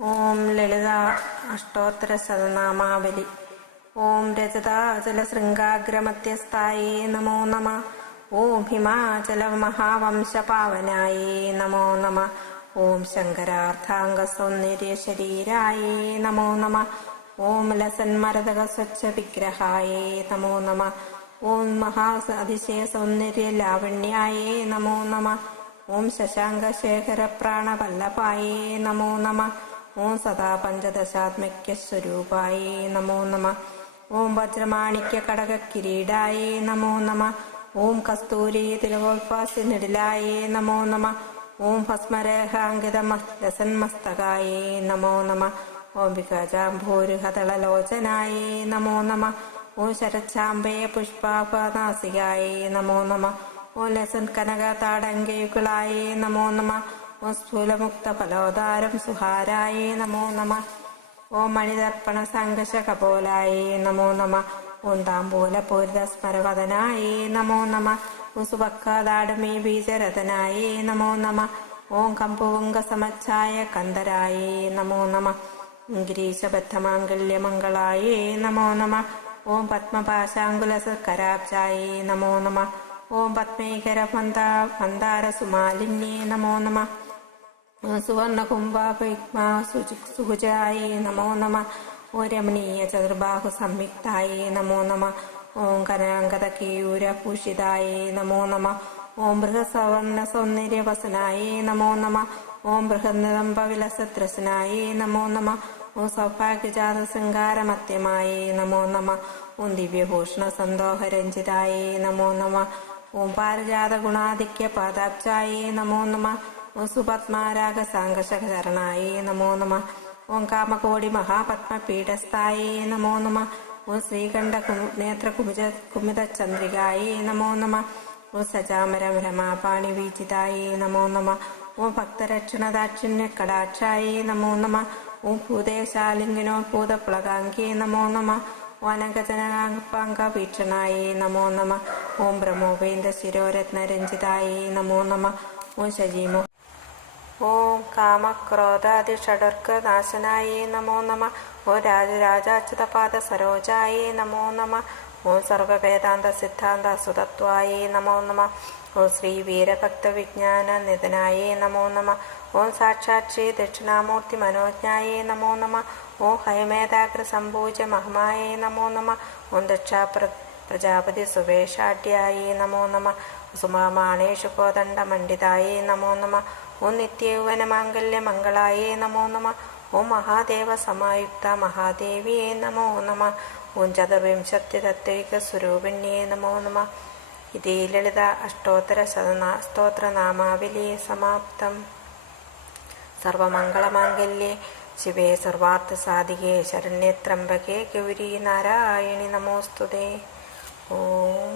ഓം ലളിത അഷ്ടോത്തര ശതനാമാവലി. ഓം രജതാചലശൃംഗാഗ്രമധ്യസ്ഥായേ നമോ നമ. ഓം ഹിമാചല മഹാവംശപാവനായേ നമോ നമ. ഓം ശങ്കരാർത്ഥാംഗസൗന്ദര്യശരീരായേ നമോ നമ. ഓം ലസന്മരതക സ്വച്ഛ വിഗ്രഹായേ നമോ നമ. ഓം മഹാതിശയ സൗന്ദര്യലാവണ്യായേ നമോ നമ. ഓം ശശാങ്കശേഖര പ്രാണവല്ലഭായേ നമോ നമ. ഓം സദാ പഞ്ചദശാത്മക്യസ്വരൂപായേ നമോ നമ. ഓം വജ്രമാണിക്യ കടക കിരീടായേ നമോ നമ. ഓം കസ്തൂരി തിലകോൽപാസ്യ നിടിലായേ നമോ നമ. ഓം ഭസ്മരേഖാങ്കിത ലസന്മസ്തകായേ നമോ നമ. ഓം വികജാംഭൂരുഹതളലോചനായേ നമോ നമ. ഓം ശരച്ചാംബയ പുഷ്പാപനാസികായേ നമോ നമ. ഓം ലസൻ കനക താടങ്കയുകളായേ നമോ നമ. ഓം സ്ഥൂലമുക്ത ഫലോദാരം സുഹാരായേ നമോ നമ. ഓം മണിദർപ്പണ സംഘർഷ കപോലായേ നമോ നമ. ഓം താംബൂല പൂരിത സ്മരവദനായേ നമോ നമ. ഓം സുഭക്കാദാടമേ ബീജരഥനായേ നമോ നമ. ഓം കമ്പുവങ്ക സമച്ഛായ കന്ദരായേ നമോ നമ. ഗിരീശബദ്ധമാംഗല്യമംഗളായേ നമോ നമ. ഓം പത്മപാശാങ്കുലസകരാബ്ജായേ നമോ നമ. ഓം പത്മേകര മന്ദാരസുമാലിന്യേ നമോ നമ. സുവർണകുംഭാസുജായേ നമോ നമ. ഓം രമണീയ ചതുർബാഹു സംയുക്തായേ നമോ നമ. ഓം കനകതകേയൂരഭൂഷിതായേ നമോ നമ. ഓം ബൃഹസവർണ സൗന്ദര്യവസനായേ നമോ നമ. ഓം ബൃഹന്നദംബവിലസത്രസനായേ നമോ നമ. ഓം സൗഭാഗ്യജാത ശൃംഗാരമത്യമായേ നമോ നമ. ഓം ദിവ്യഭൂഷണ സന്തോഹരഞ്ജിതായേ നമോ നമ. ഓം പാരിജാത ഗുണാധിക്യ പാദാബ്ജായേ നമോ നമ. ഓം സുപത്മാരാഗ സാങ്കർഷകരണായേ നമോ നമ. ഓം കാമകോടി മഹാപത്മപീഠസ്ഥായേ നമോ നമ. ഓം ശ്രീകണ്ഠ നേത്രകുമിജ കുമിതചന്ദ്രികായേ നമോ നമ. ഓം സജാമര രമാപാണിവീചിതായേ നമോ നമ. ഓം ഭക്തരക്ഷണദാക്ഷിണ്യകടാക്ഷായേ നമോ നമ. ഓം ഭൂതേശാലിംഗനോ ഭൂതപ്ലകാംഗേ നമോ നമ. ഓം അനങ്കജനാപാംഗവീക്ഷണായേ നമോ നമ. ഓം ബ്രഹ്മോപേന്ദ്ര ശിരോരത്നരഞ്ജിതായേ നമോ നമ. ഓം ശജീമോ ഓം കാമക്രോധാദിഷഡർക്കനാശനായേ നമോ നമ. ഓം രാജരാജാച്യുതപാദ സരോജായേ നമോ നമ. ഓം സർവവേദാന്ത സിദ്ധാന്ത സുതത്വായേ നമോ നമ. ഓം ശ്രീ വീരഭക്തവിജ്ഞാന നിധനായേ നമോ നമ. ഓം സാക്ഷാത് ശ്രീ ദക്ഷിണാമൂർത്തി മനോജ്ഞായേ നമോ നമ. ഓം ഹയമേധാഗ്ര സംഭൂജ മഹമായേ നമോ നമ. ഓം പ്രജാപതി സുവേഷാഢ്യായേ നമോ നമ. സുമാമാണേഷു കോദണ്ഡമണ്ഡിതായേ നമോ നമ. ഓം നിത്യയൗവനമാംഗല്യമംഗളായേ നമോ നമ. ഓം മഹാദേവ സമായുക്ത മഹാദേവിയേ നമോ നമ. ഓം ചതുർവിംശതിതത്വൈകസ്വരൂപിണ്യേ നമോ നമ. ഇതി ലളിത അഷ്ടോത്തര സ്തോത്രനാമാവലി സമാപ്തം. സർവമംഗളമാംഗല്യേ ശിവേ സർവാർത്ഥസാധികേ ശരണ്യേ ത്രംബകേ ഗൗരീ നാരായണി നമോസ്തുതേ. ഓം